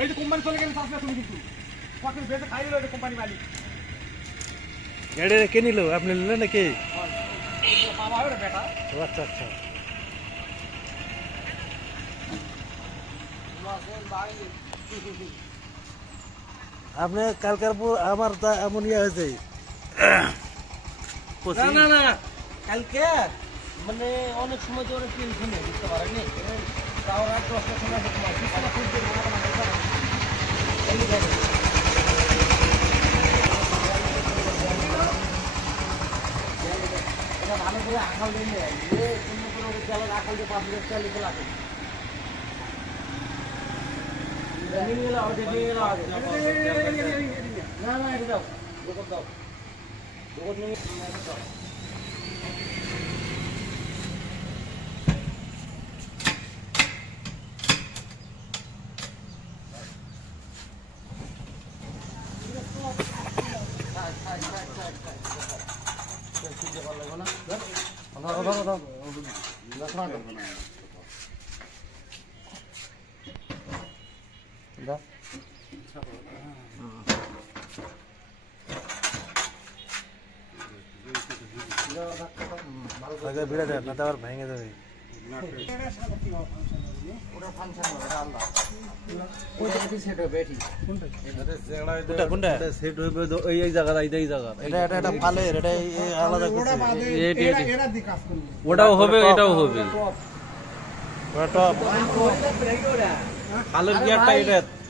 এই যে কোম্পানি চলে গেলে আসলে তুমি কিন্তু কত বেঁচে খাই দিল কোম্পানি মালিক গাড়ি কে নিল আপনি নিলেন নাকি বাবা হবে বেটা আচ্ছা আচ্ছা আপনি কালকার আমার এমন ইয়ে হয়েছে না না না কালকে মানে অনেক সময় তো অনেক টেনশন নেই বুঝতে পারেনি তাও রাত 10টার সময় এটা ভালো করে আঁকাল দিলে কোনো জলের আঁকাল দিয়ে 5 লিটার লিখে লাগে না না এটা দাও দোকান দাও দোকান নিয়ে দাও ভিড়ে দেয় না তো আবার ভেঙে যাবে ওটাও হবে এটাও হবে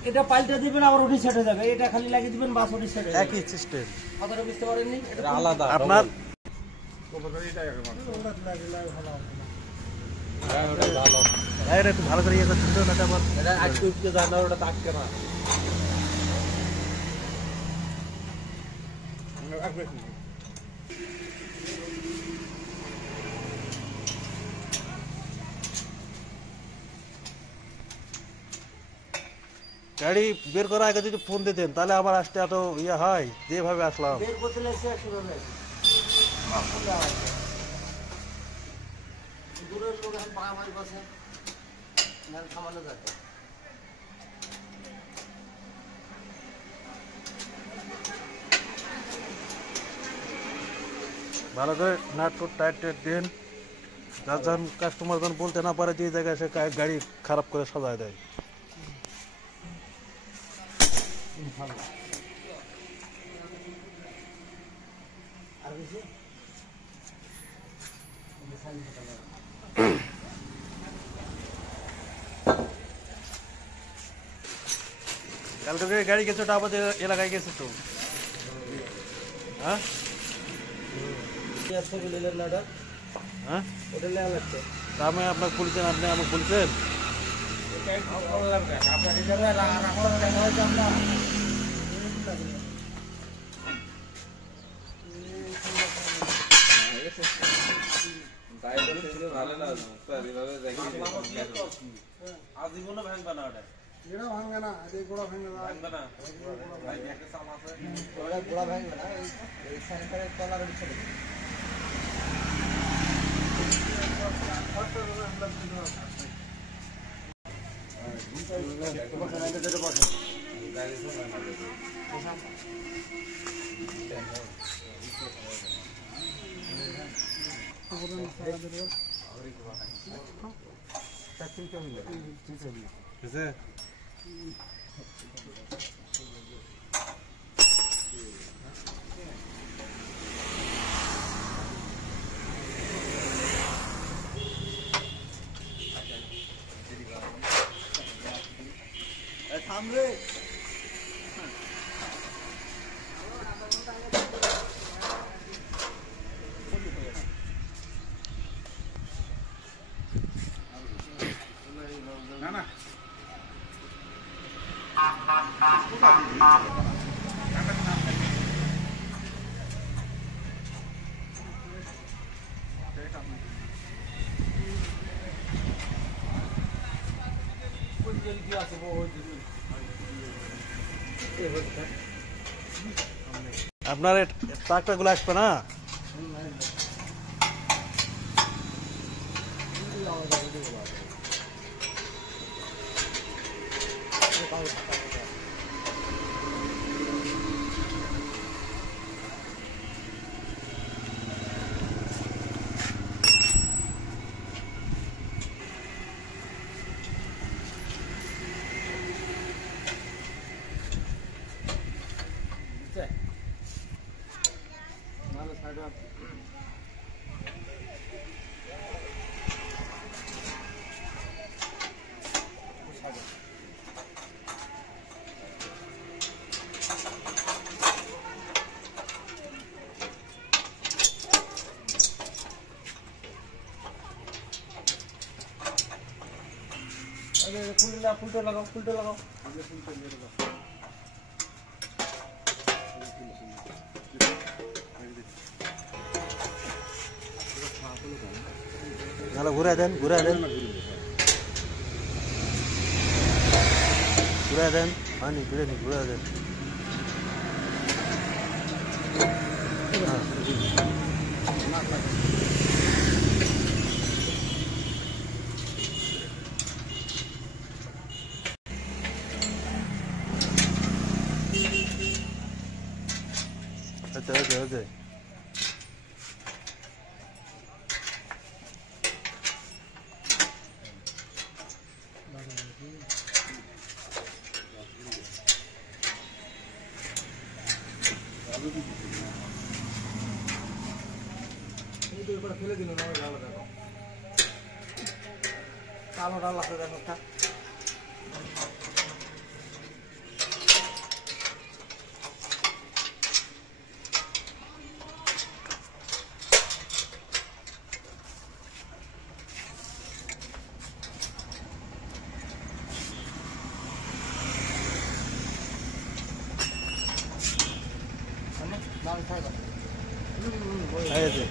এটা পাল্টে দিবেন আবার ওটি সেটে যাবে এটা খালি লাগিয়ে দিবেন বাস ওটি সেটে একই সিস্টেম কথাটা বুঝতে পারেননি এটা আলাদা আপনার একটু ভালো করে ইয়ে করতে না আবার এটা আজকে উঠতে যায় না ওটা থাকবে না গাড়ি বের করার আগে যদি ফোন দিতেন তাহলে আমার আসতে এত ইয়ে হয় যেভাবে আসলাম বের করতে লাগছে কিভাবে দূরের লোক এখন পাড়ামারি বসে গান থামানো যাচ্ছে ভালো করে নাট টাইট টাইট দিন যখন কাস্টমার যখন বলতে না পারে যে জায়গায় সে গাড়ি খারাপ করে সাজায় দেয় কালকে গাড়ি গেছে ওটা আমাদের এলাকায় গেছে তো হ্যাঁ হ্যাঁ আমি আপনাকে বলছেন আপনি আমাকে বলছেন আজীবনও ভাঙবে না ওটা এটা ভাঙবে না এই গোড়া ভাঙবে না ভাঙবে না একটা চাল আছে ওটা গোড়া ভাঙবে না এই সাইকেলের তলার ছেড়ে থামরে না না আপনার ট্রাক্টর গুলো আসবে না? ফুলটা লাগাও, ফুলটা লাগাও। নাহলে ঘুরে দেন, ঘুরে দেন, ঘুরে দেন, হয়নি ঘুরে নি, ঘুরে দেন। আচ্ছা আচ্ছা আচ্ছা ফেলে দিল না, কালো ডাল আছে দেখো একটা। এই যে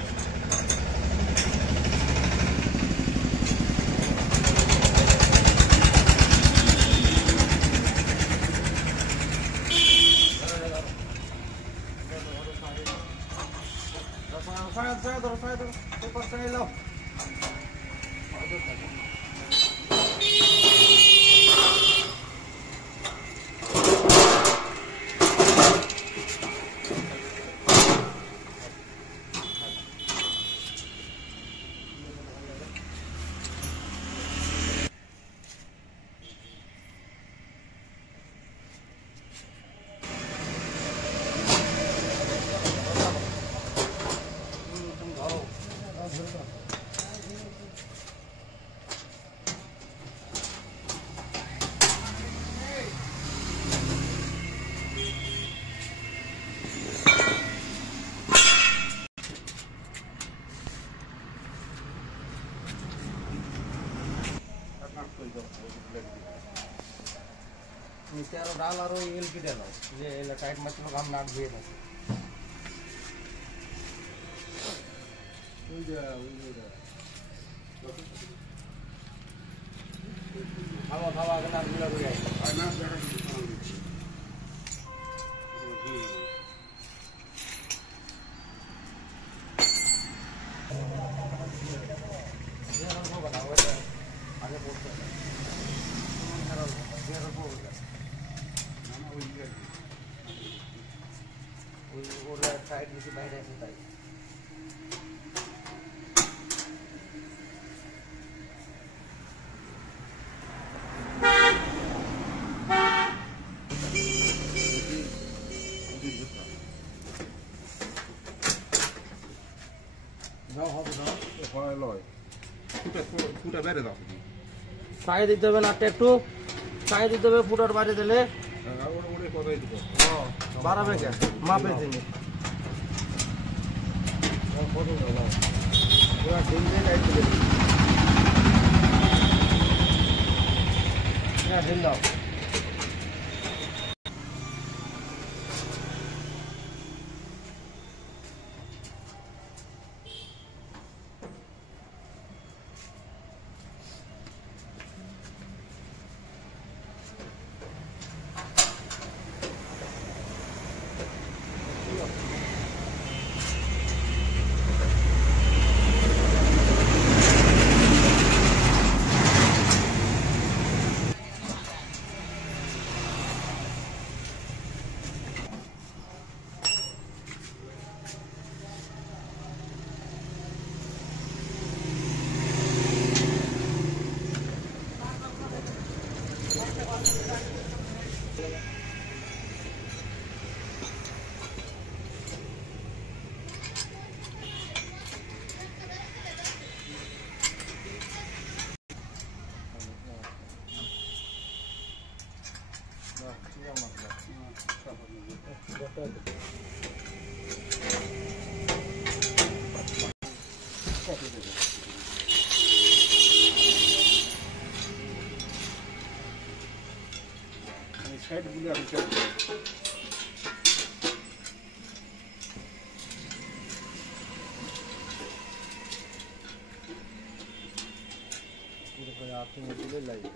নিচে আরো ডাল আর ওই এলপি ডাল যে এলা টাইট মাছগুলো গাম নাক দিয়ে থাকে। খাওয়া খাওয়া আগে নাকগুলো করে আগে পড়তে ওই ওরা সাইড বেশি বাইরে আছে তাই। সাইড দিতে হবে না একটু সাইড দিতে হবে ফুটার বাইরে দিলে বাড়াবে কে মাপে দিনে ঢিল দাও। সাইডগুলো আমি চাই আপনি তুলে লাগে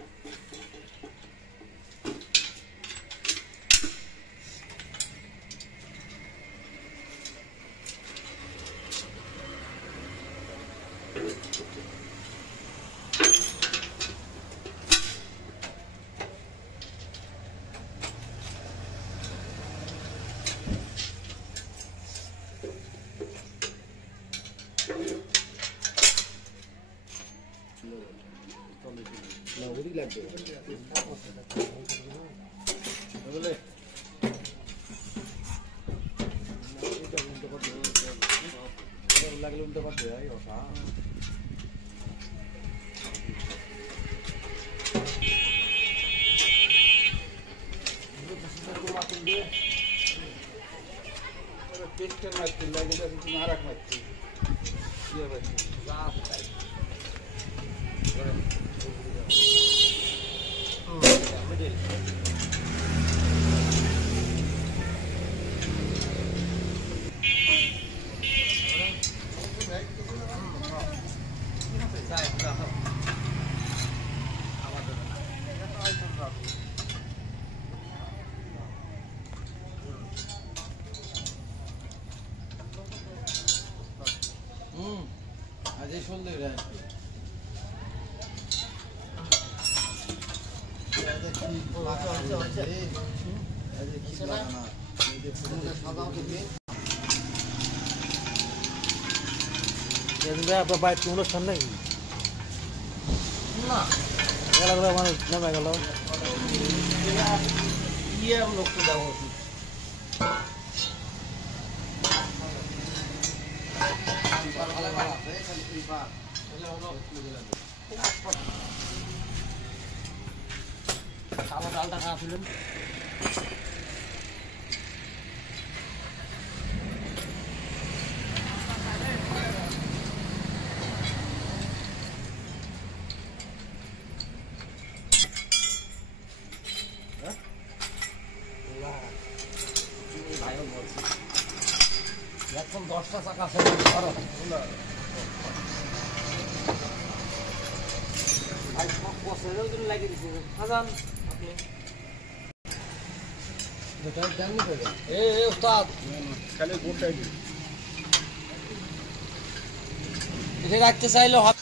লাগলে উল্টে পারবে পেস্টের মারছি লাগে তুমি আর এক মারছি আজই শুনলে রে আপনার বাইক অনুষ্ঠান নেই না এলাকার মানুষ নেমে গেল ইয়ে লোককে দেওয়া উচিত কালো ডালটা খাওয়া ছিলেন এখন 10টা চাকা আছে ভাই সব বছরেও তুমি লাগিয়ে দিচ্ছি হাজান আপনি উস্তাদ খালি গোটাই এটা রাখতে চাইলে হবে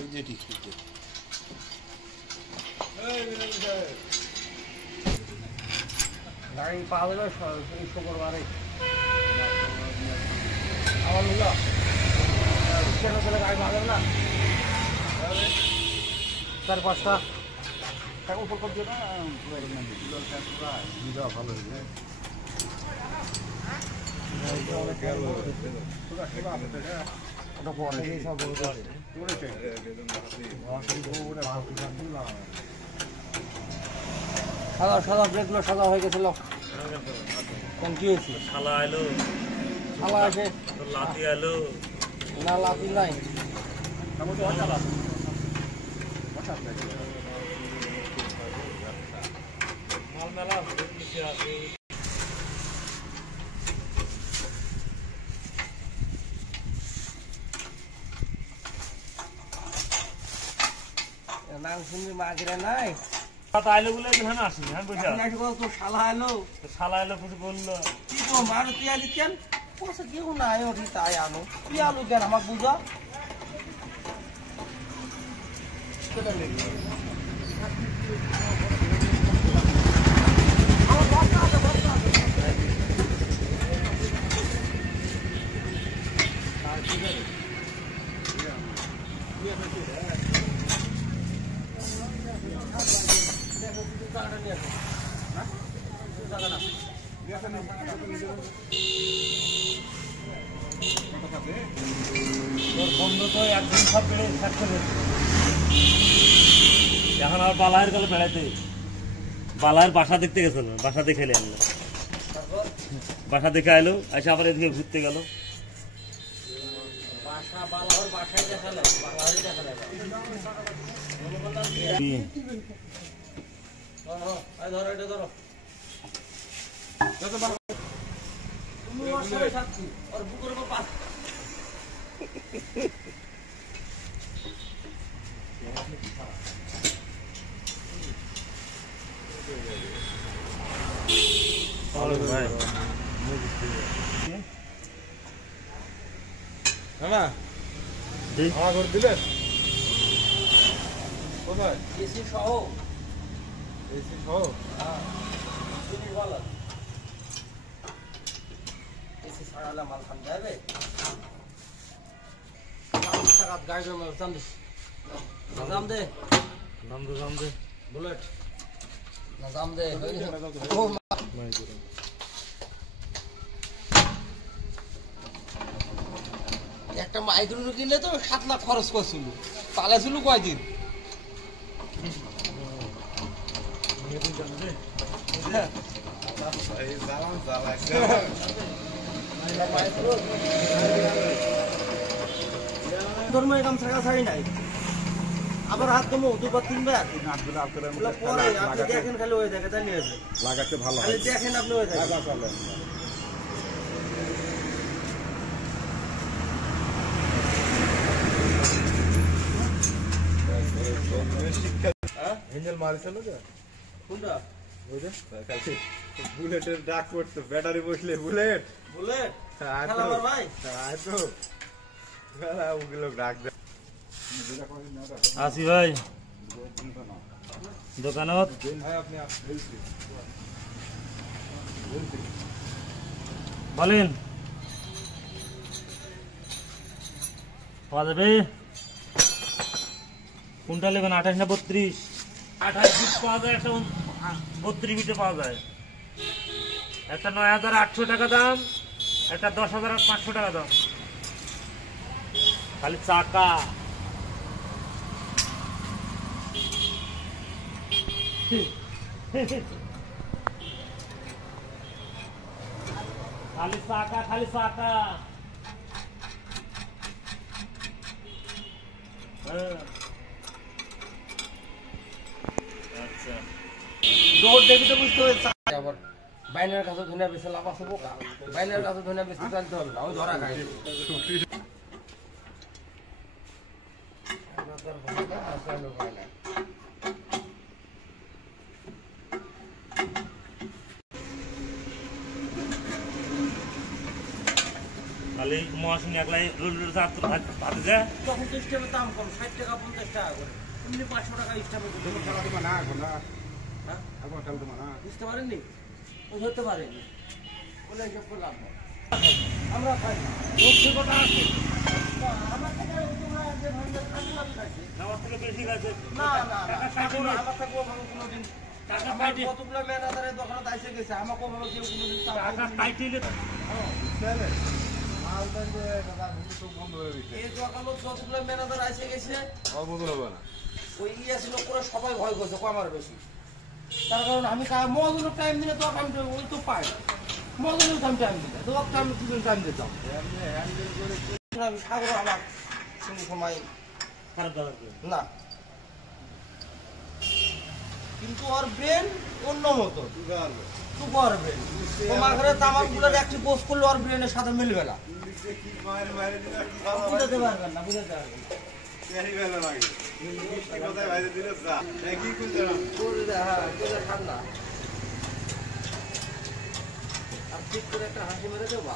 এই যে ঠিক গাড়ি পাওয়া যাবে শুক্রবারে আমার হলো গাড়ি পাওয়া যাবে না 4-5টা উপর করছে না ভালো সাদা সাদা ব্রেকগুলো সাদা হয়ে গেছিল কোন কি হয়েছে শালা এলো শালা আছে লাতি এলো না লাতি নাই মাল মেলা আছে নাম শুনবি মাগরে নাই আইলো বলে এখানে আসিনি আমি বুঝা তো শালা এলো শালা এলো কিছু বললো কি তো মারু তিয়ালি কেন কোসা কি না আয় ওঠি তাই আনো তুই আলু কেন আমাক বুঝা বন্ধ তো একদিন সব বেড়ে থাকতে হচ্ছে। এখন আর বালায়ের গেলে বেড়াইতে, বালায়ের বাসা দেখতে গেছিল, বাসা দেখে আনলো, বাসা দেখে আইলো, এসে আবার এদিকে ঘুরতে গেল। আমার দিলেন কোথায়? এসি সহ, এসি সহ এসি ছাড়ালে মাল খান যাবে। গাড়ি নাজাম দে, দাম দে বুলেট নাজাম দে। একটা মাইক্রো কিনলে তো 7 লাখ খরচ করছিল, চালাইছিল কয়দিন? ধর্ম এরকম ছাড়া ছাড়ি নাই, আবার হাত কমো 2-3 বার পরে আপনি দেখেন, খালি ওই দেখে তাই নিয়ে লাগাতে ভালো খালি দেখেন আপনি ওই দেখেন। হিঞ্জেল মারিছিল যে কোনটা? বুলেটের ডাক করতো, ব্যাটারি বসলে বুলেট বুলেট হ্যাঁ খেলা আমার ভাই। তো ওগুলো ডাক দেয়। আসি ভাই দোকানত, বলেন পাওয়া যাবে কোনটা নেবেন? 28 না 32? 28 ফিট পাওয়া যায়, একটা 32 ফিটে পাওয়া যায়। একটা 9,800 টাকা দাম, একটা 10,500 টাকা দাম। খালি চাকা খালি চাকা, খালি চাকা। আচ্ছা, দৌড় দেখি তো বুঝতে হয়েছে। আবার বাইনের কাছে ধনিয়া বেশি লাভ আছে বোকা, বাইনের কাছে ধনিয়া বেশি চালতে হবে না, ওই ধরা খাই। খালি মহাসিন একলাই হাতে যায়, তখন তো স্টেপের দাম কম, 60 টাকা 50 টাকা করে, এমনি 500 টাকা স্টেপে বুঝতে পারেননি, ও ধরতে পারেনি বলে এসব করলাম আমরা খাই কথা আছে। আমার থেকে বেশি গেছে না, না আমার থেকে কোনোদিন কতগুলো ম্যানেজারের দোকানে আইসে গেছে, আমাকেও ভালো কেউ কোনোদিন এই দোকানে যতগুলো ম্যানেজার আইসে গেছে ওই ছিল করে সবাই ভয় করছে আমার বেশি। তার কারণ আমি মজুরের টাইম দিলে তো আমি ওই তো পাই, মজুরের টাইম দিলে তো আমি টাইম দিতাম। আমি সাগর আমার কোনো সময় খারাপ না, কিন্তু ওর ব্রেন অন্য মতো, সুপার ব্রেন। তোমার ঘরে তামাক গুলোর একটি গোস করলে ওর ব্রেনের সাথে মিলবে না, বুঝাতে পারবেন না, বুঝাতে পারবেন না। ঠান্ডা আর ঠিক করে একটা হাসি মেরে দেবো।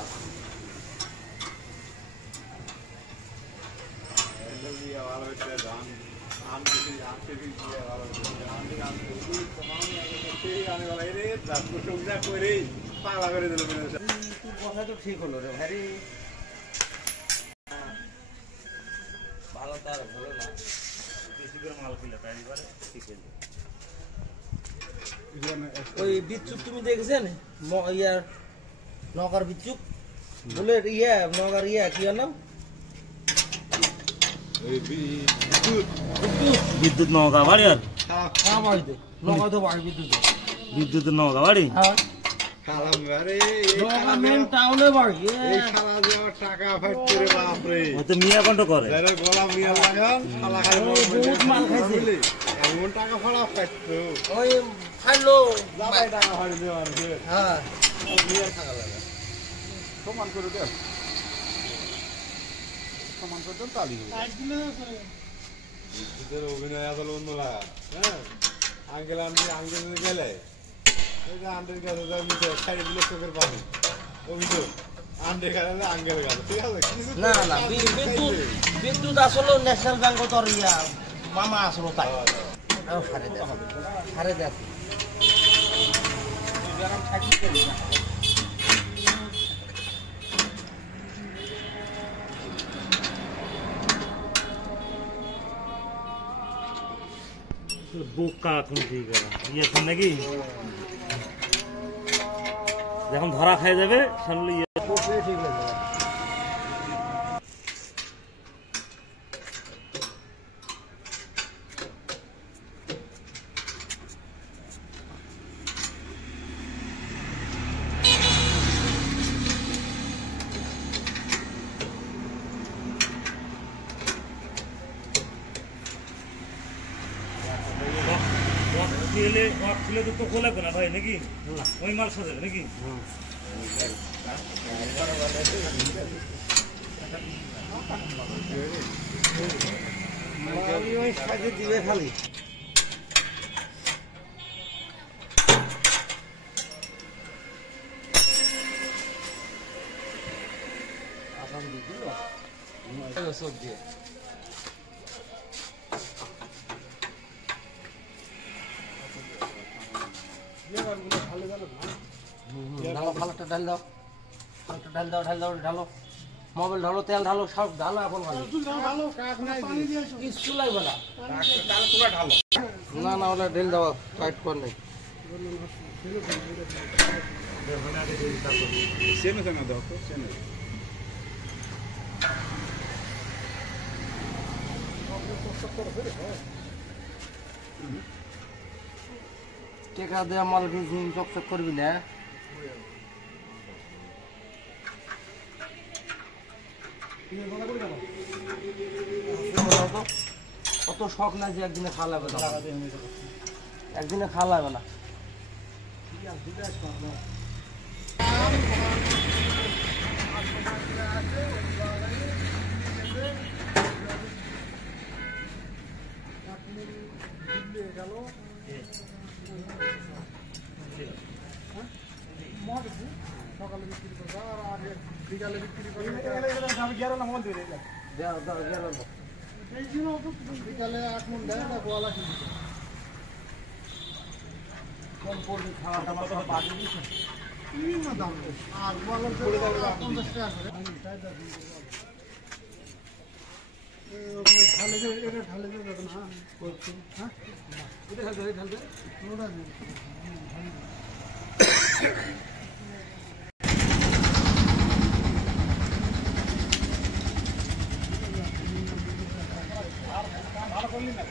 কথা তো ঠিক হলো রে ভাই, ভালো তার হলো না, বেশি করে মাল খেলে তাই এবারে ঠিক হলো। ওই বিচ্ছুক তুমি দেখেছেন? ইয়ার নগর বিচ্ছুক বুলেট, নগর কি নাম বিদ্যুৎ নৌকা বাড়ি আর হ্যাঁ বাড়িতে নগদ বাড়ি বিদ্যুৎ বিদ্যুতের নৌকা বাড়ি হ্যাঁ মেন টাউনে বাড়ি ও তো মিয়া কণ্ঠ করে বহুত মাল খাইছে ওই খাইলো হ্যাঁ সমান করে দে সমান করে দেন তালি অভিনয় আসলে অন্যরা হ্যাঁ আঙ্কেল আঙ্কেল গেলে আন্ডের কাছে সাইডে দিলে চোখের পানি অভিযোগ আন্ডের কাছে আঙ্কেল কাছে ঠিক আছে না না বিদ্যুৎ আসলে ন্যাশনাল ব্যাংক তোর ইয়া মামা আসলো তাই সারে দেখ বোকা এখন ঠিক আছে ইয়েছেন নাকি যখন ধরা খাই যাবে সামনে ইয়ে ঠিক আছে ছিলে তো খোলা না ভাই নাকি ওই মাল সাজাবে নাকি দিবে খালি সবজি ঢালো ভালোটা ঢাল দাও ঢালো মোবাইল ঢালো তেল ঢালো সব ঢালো এখন কিছু লাগবে না না ওটা ঢেল দাও টাইট কর নেই চেনে চেনে দাও তো চেনে টেকা দেওয়া মাল চকচক করবি না অত শখ না যে একদিনে খাওয়া লাগবে না একদিনে খাওয়া লাগবে না সকালে বিক্রি করবো আর আগে বিকালে বিক্রি করবো আমি গেল না মন দিয়ে বিকালে 8 মন দেয় না গোয়ালা কিনতে কম পড়বে খাওয়াটা মাত্র বাকি দিচ্ছে বিভিন্ন দাম আর গোয়ালার 50 টাকা করে ঢালে এটা ঢালে যাবে না হ্যাঁ এটা ঢালতে ওটা ভালো করলি না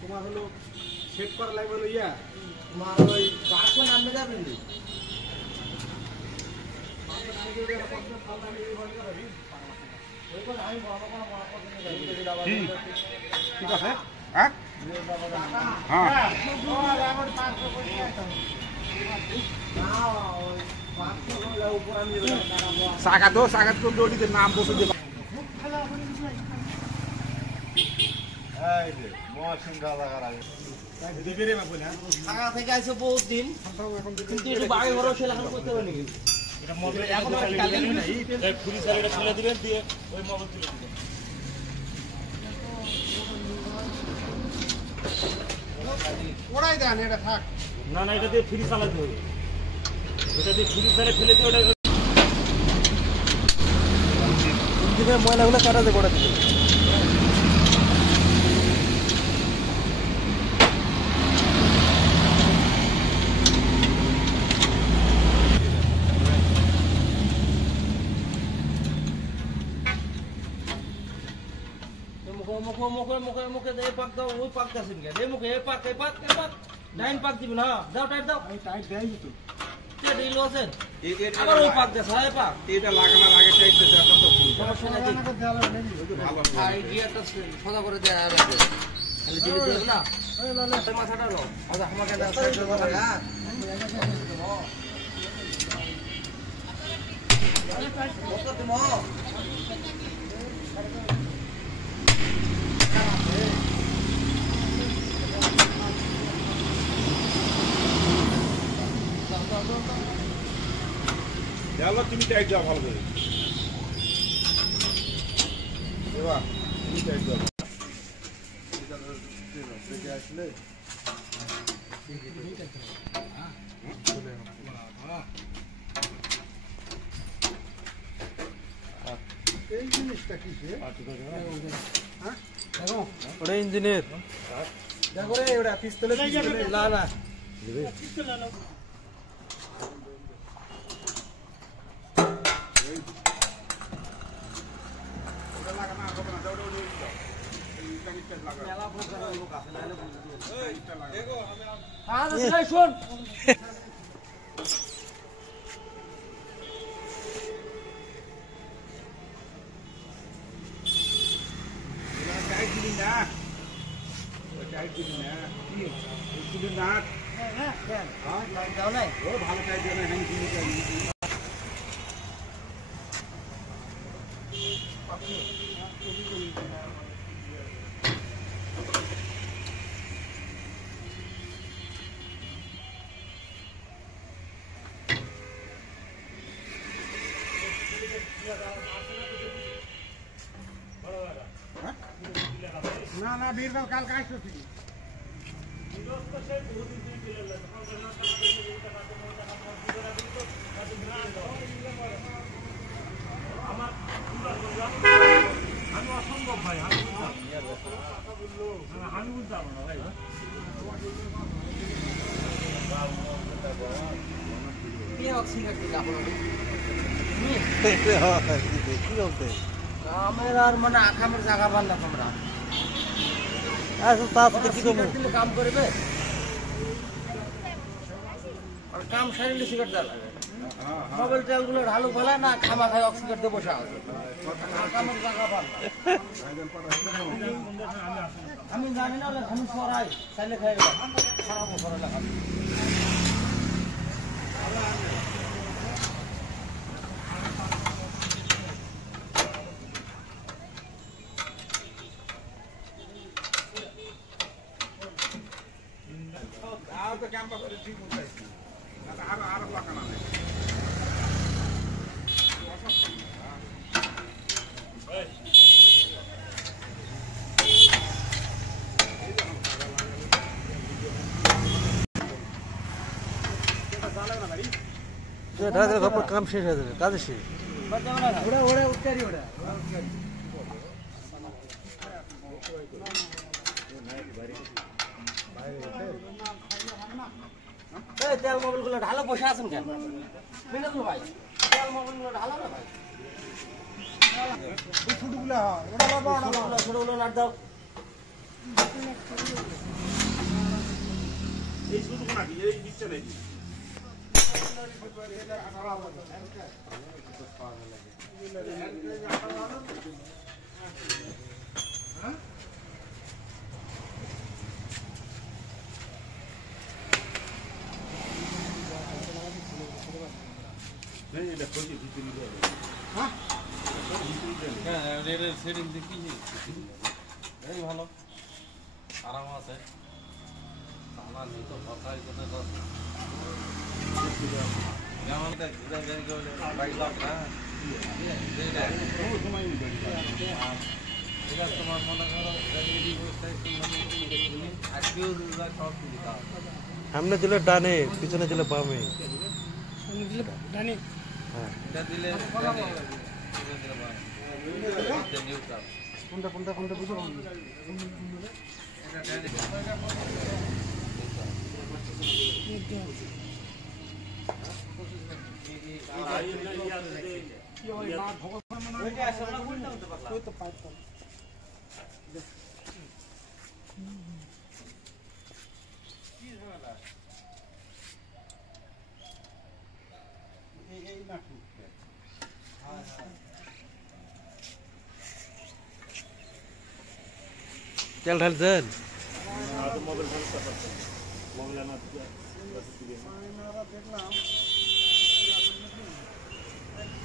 তোমার হলো সেট করা লাগবে হলো ইয়া তোমার ওই গাছও নামে যাবে ঠিক আছে হ্যাঁ হ্যাঁ সাগা তো দড়িতে নাম বসে দিয়ে ঢাকা থেকে আসে বহুত দিন কিন্তু একটু বাড়ি ঘরও সেলাখান করতে পারেনি ফুরি সাইডে ফেলে দিবেন দিয়ে ওই মোবাইল তুলে দিবেন ওরাই দেন এটা থাক না এটা দিয়ে ফ্রি চালাতে হবে এটা দিয়ে ফ্রি চালে ফেলে দিয়ে ওটা ময়লাগুলো কাটাতে করে দিবে মুখে মুখে মুখে এই পাক দাও ওই পাক দাসিন কে এই মুখে এই পাক ডাইন পাক দিবেন হ্যাঁ দাও টাইট দাও আমি টাইট দেই তো তে দিলো আছেন আবার ওই পাক দাস হয় পাক এটা লাগানোর আগে টাইট দিতে আপনার তো সমস্যা নাই আমাকে দেওয়া নেই ভালো আর এই গিয়ারটা সোজা করে দেয়া আছে খালি দিলে দেব না এই লালে এই মাথাটা নাও আচ্ছা আমাকে দাও সাইড দেব না কত দিমো দেওয়ালো তুমি টাইট দাও ভালো করে দেবা তুমি টাইট দাও এই জিনিসটা কিসে দেখো ওটা ইঞ্জিনের দেখো রে ওটা পিস্তলে না না আচ্ছা শোন টাইট দিবি না টাইট দিবি না কি দিবি না দাও নাই ও ভালো টাইট দিবে না হ্যাং দিবি না না বীরবাল কাল কাজ করছি আমি অসম্ভব ভাই আমি বুঝতে পারবো না ভাই কে অক্সিজেন দিলা কি বলতে কামের আর মানে আখামের জায়গা পান না তোমরা আচ্ছা তা তো কি করবো দিলে কাম করবে আর কাম সারিলে সিগারেট দেওয়া লাগে মোবাইল তেলগুলো ঢালু ফেলা না খামা খাই অক্সিজেন দিয়ে বসে আছে আখামের জায়গা পান না। আমি জানি না আমি সরাই চাইলে খাই খারাপ সরাই লাগা আর তো ক্যাম্পা করে ঠিক মতো আছে না আর লাগানো নেই ঢাকার খবর কাম শেষ হয়ে যাবে কাজে শেষ ওটা ওটা উত্তারি ওটা এই তেল মোবাইলগুলো ঢালো বসে আছেন কেন বিনোদন ভাই তেল মোবাইলগুলো ঢালো না ভাই ছোটগুলা ওটা বাবা ওটা ছোটগুলো নাট দাও এই শুধু নাকি এই দিচ্ছে নাকি नहीं ये देखो ये भीतर नहीं है हाँ क्या रेड सेटिंग देखी है এই ভালো আরাম আছে আমার তো কথাই কোন কথা যেমন এটা ঘুরে বের করে বাইক লক না এটা ও সময় নি গাড়ি এটা তোমার মনে করো রেডি অবস্থায় তুমি আজকেও দুলা শর্ট দিতা সামনে দিলে ডানে পিছনে দিলে বামে ডানি হ্যাঁ এটা দিলে ডানে এটা দিলে বামে এটা নিউট্রাল কোনটা কোনটা কোনটা বুঝো এটা ডানে ওই তো পাইপ তেল ঢালছেন?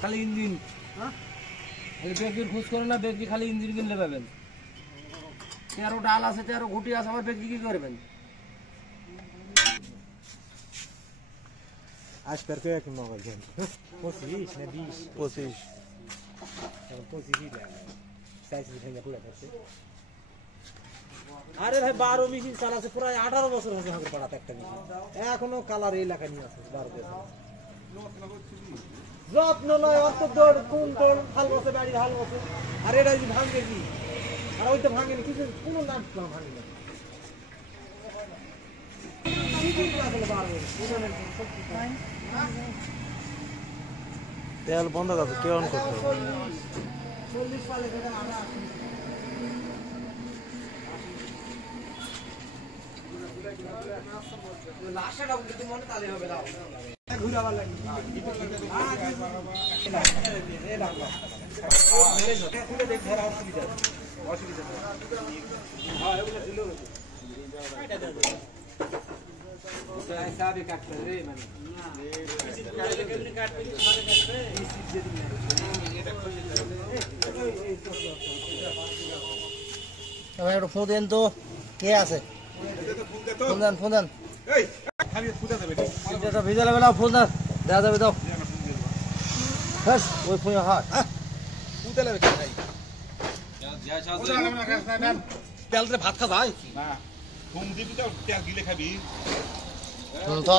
খালি ইঞ্জিন, ব্যাগির খোঁজ করে না, ব্যাগি খালি ইঞ্জিন কিনলে পাবেন। 13 ডাল আছে, 13 ঘুটি আছে, আমার ব্যাগি কি করবেন? আজকের কে এক নগর দেন 25 না 20 25। এখন 25ই লাগে সাইজ ভেঙে পুরো আছে। আরে ভাই 12 মেশিন চালাচ্ছে, প্রায় 18 বছর হয়েছে আমাদের পাড়াতে একটা মেশিন, এখনো কালার এই এলাকা নিয়ে আছে 12 বছর। যত্ন নয়, অত দৌড় কোন দৌড় হাল বসে, বাড়ি হাল বসে, আর এটা যদি ভাঙবে কি, আর ওইটা ভাঙেনি কিছু, কোনো নাম ভাঙে না। তেল বন্ধ আছে, কে অন করতে হবে? 40 সালে লাশটা যদি মনে তালে হবে না। ঘুরাবার লাগে ফোন দেন তো, কে আছে? ফোন দেন ভিজা লাগবে না, ফোন দেন, দেওয়া যাবে দাও। ওই ফোন হয় তেল দিয়ে ভাত খাওয়া যায় না, ঘুম দিবি তো তেল গিলে খাবি। থ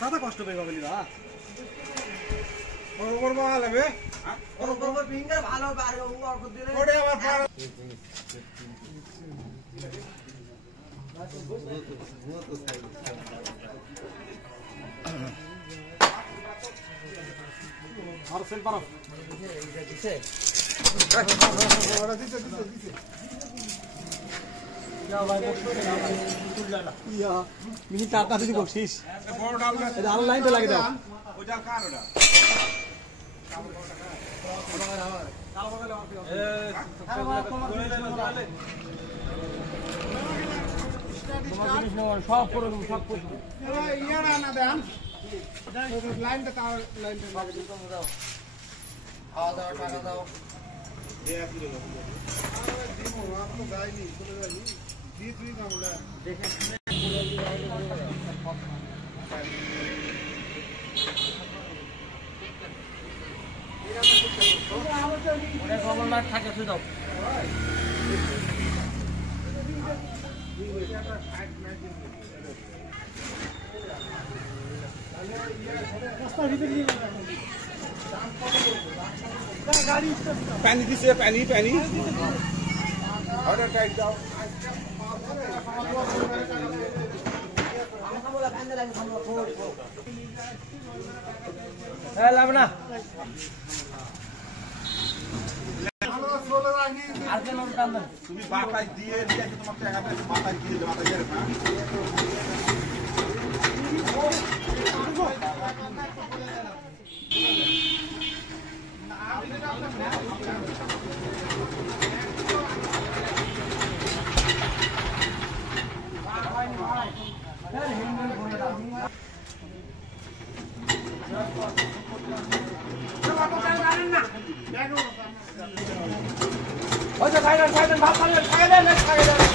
দাদা কষ্ট পেয়ে পাবি না, আর সেল পারো মিনিট 4টা যদি বলছিস বড় ডাল এটা আলো লাইনটা লাগে দাও। ওই ডাল কার ওটা? সব করে দেবো, সব করে দেবো। খাওয়া দাওয়া, টাকা দাও। অনেক খবর লাগ থাকে, তুই দাও। পানি দিছে, পানি পানি অর্ডার টাইট দাও। লাগবে না, আর কেন টান দেন? তুমি বাতাই দিয়ে নিয়ে এসে তোমার টাকা পেয়েছো, বাতাই দিয়ে দাও, বাতাই দিয়ে না। ভাত খাইলেন, খাইলেন, খাইলেন।